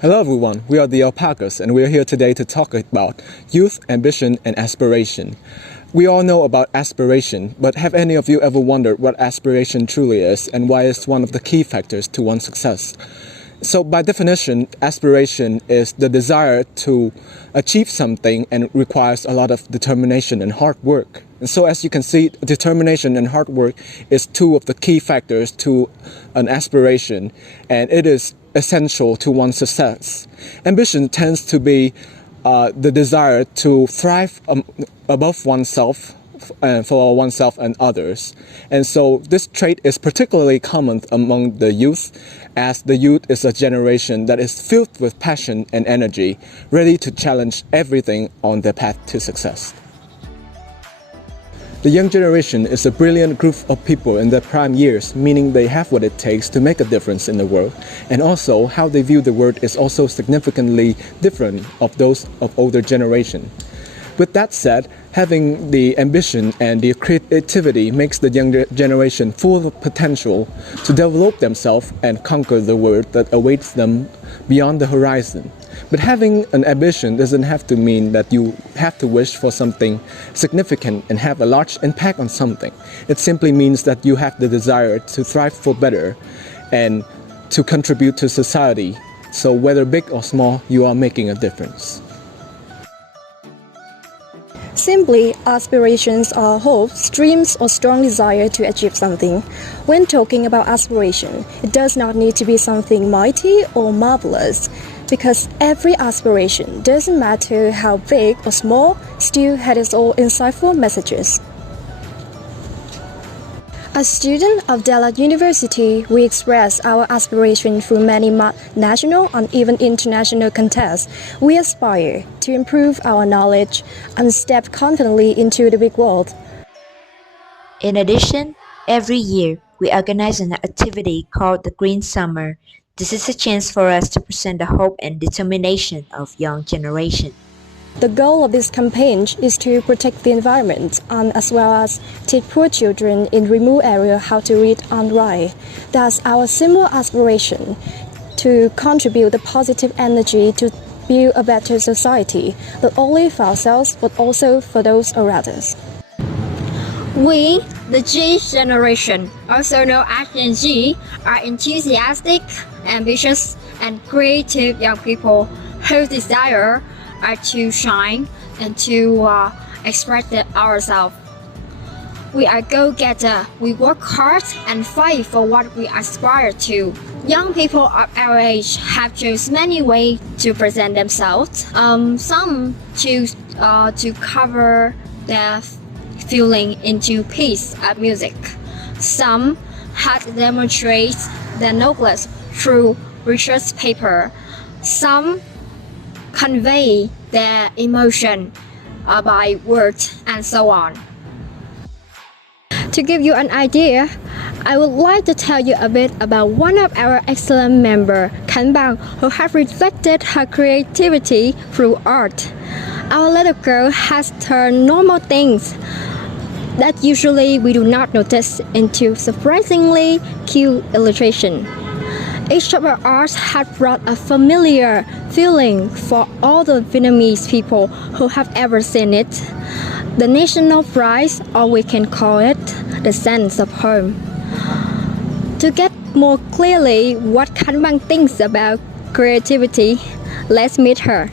Hello everyone, we are the Alpacas and we are here today to talk about youth, ambition and aspiration. We all know about aspiration, but have any of you ever wondered what aspiration truly is and why it's one of the key factors to one's success? So by definition, aspiration is the desire to achieve something and requires a lot of determination and hard work. And so as you can see, determination and hard work is two of the key factors to an aspiration, and it is essential to one's success. Ambition tends to be the desire to thrive above oneself and for oneself and others. And so this trait is particularly common among the youth, as the youth is a generation that is filled with passion and energy, ready to challenge everything on their path to success. The young generation is a brilliant group of people in their prime years, meaning they have what it takes to make a difference in the world, and also how they view the world is also significantly different of those of older generation. With that said, having the ambition and the creativity makes the younger generation full of potential to develop themselves and conquer the world that awaits them beyond the horizon. But having an ambition doesn't have to mean that you have to wish for something significant and have a large impact on something. It simply means that you have the desire to thrive for better and to contribute to society. So whether big or small, you are making a difference. Simply, aspirations are hopes, dreams, or strong desire to achieve something. When talking about aspiration, it does not need to be something mighty or marvelous, because every aspiration, doesn't matter how big or small, still has its own insightful messages. As students of Dallas University, we express our aspiration through many national and even international contests. We aspire to improve our knowledge and step confidently into the big world. In addition, every year we organize an activity called the Green Summer. This is a chance for us to present the hope and determination of young generation. The goal of this campaign is to protect the environment and as well as teach poor children in remote areas how to read and write. That's our simple aspiration, to contribute the positive energy to build a better society, not only for ourselves but also for those around us. We, the G generation, also known as Gen Z, are enthusiastic, ambitious, and creative young people whose desire are to shine and to express ourselves. We are go-getter. We work hard and fight for what we aspire to. Young people of our age have chosen many ways to present themselves. Some choose to cover their feeling into piece of music. Some had to demonstrate their noblesse through research paper. Some convey their emotion by words and so on. To give you an idea, I would like to tell you a bit about one of our excellent members, Kanbang, who have reflected her creativity through art. Our little girl has turned normal things that usually we do not notice into surprisingly cute illustration. Each of our arts has brought a familiar feeling for all the Vietnamese people who have ever seen it. The national pride, or we can call it the sense of home. To get more clearly what Kan Bang thinks about creativity, let's meet her.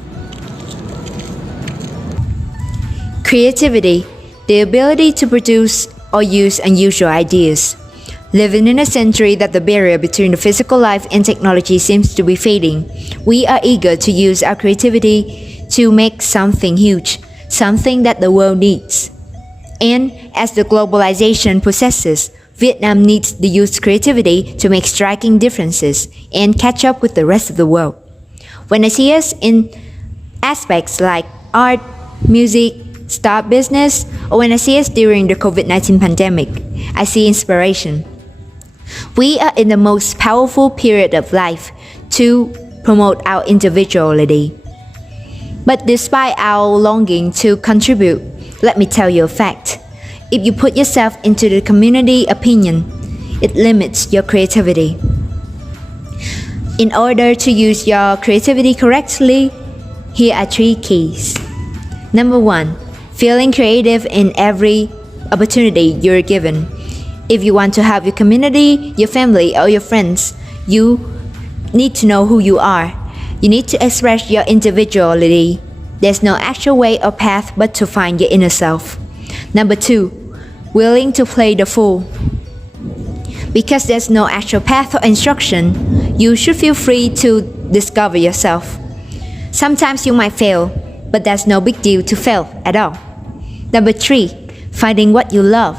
Creativity, the ability to produce or use unusual ideas. Living in a century that the barrier between the physical life and technology seems to be fading, we are eager to use our creativity to make something huge, something that the world needs. And as the globalization processes, Vietnam needs the youth's creativity to make striking differences and catch up with the rest of the world. When I see us in aspects like art, music, start business, or when I see us during the COVID-19 pandemic, I see inspiration. We are in the most powerful period of life to promote our individuality. But despite our longing to contribute, let me tell you a fact. If you put yourself into the community opinion, it limits your creativity. In order to use your creativity correctly, here are 3 keys. Number 1, feeling creative in every opportunity you're given. If you want to help your community, your family, or your friends, you need to know who you are. You need to express your individuality. There's no actual way or path but to find your inner self. Number 2, willing to play the fool. Because there's no actual path or instruction, you should feel free to discover yourself. Sometimes you might fail, but that's no big deal to fail at all. Number 3, finding what you love.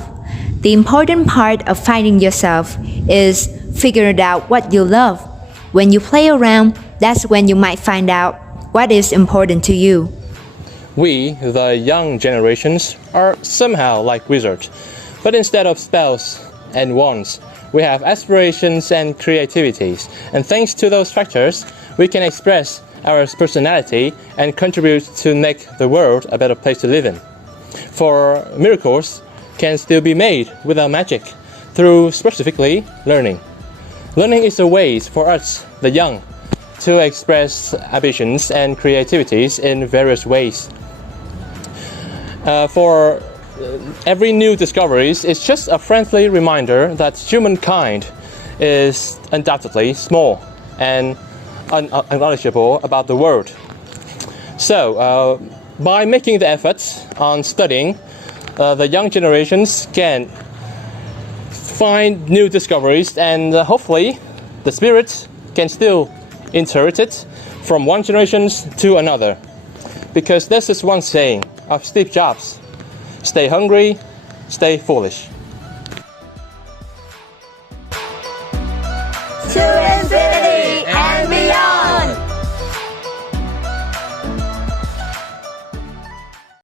The important part of finding yourself is figuring out what you love. When you play around, that's when you might find out what is important to you. We, the young generations, are somehow like wizards, but instead of spells and wands, we have aspirations and creativities, and thanks to those factors, we can express our personality and contribute to make the world a better place to live in. For miracles can still be made without magic, through specifically learning. Learning is a way for us, the young, to express ambitions and creativities in various ways. For every new discovery is just a friendly reminder that humankind is undoubtedly small and unknowledgeable about the world. So, by making the efforts on studying, the young generations can find new discoveries, and hopefully the spirit can still inherit it from one generation to another. Because this is one saying of Steve Jobs: stay hungry, stay foolish.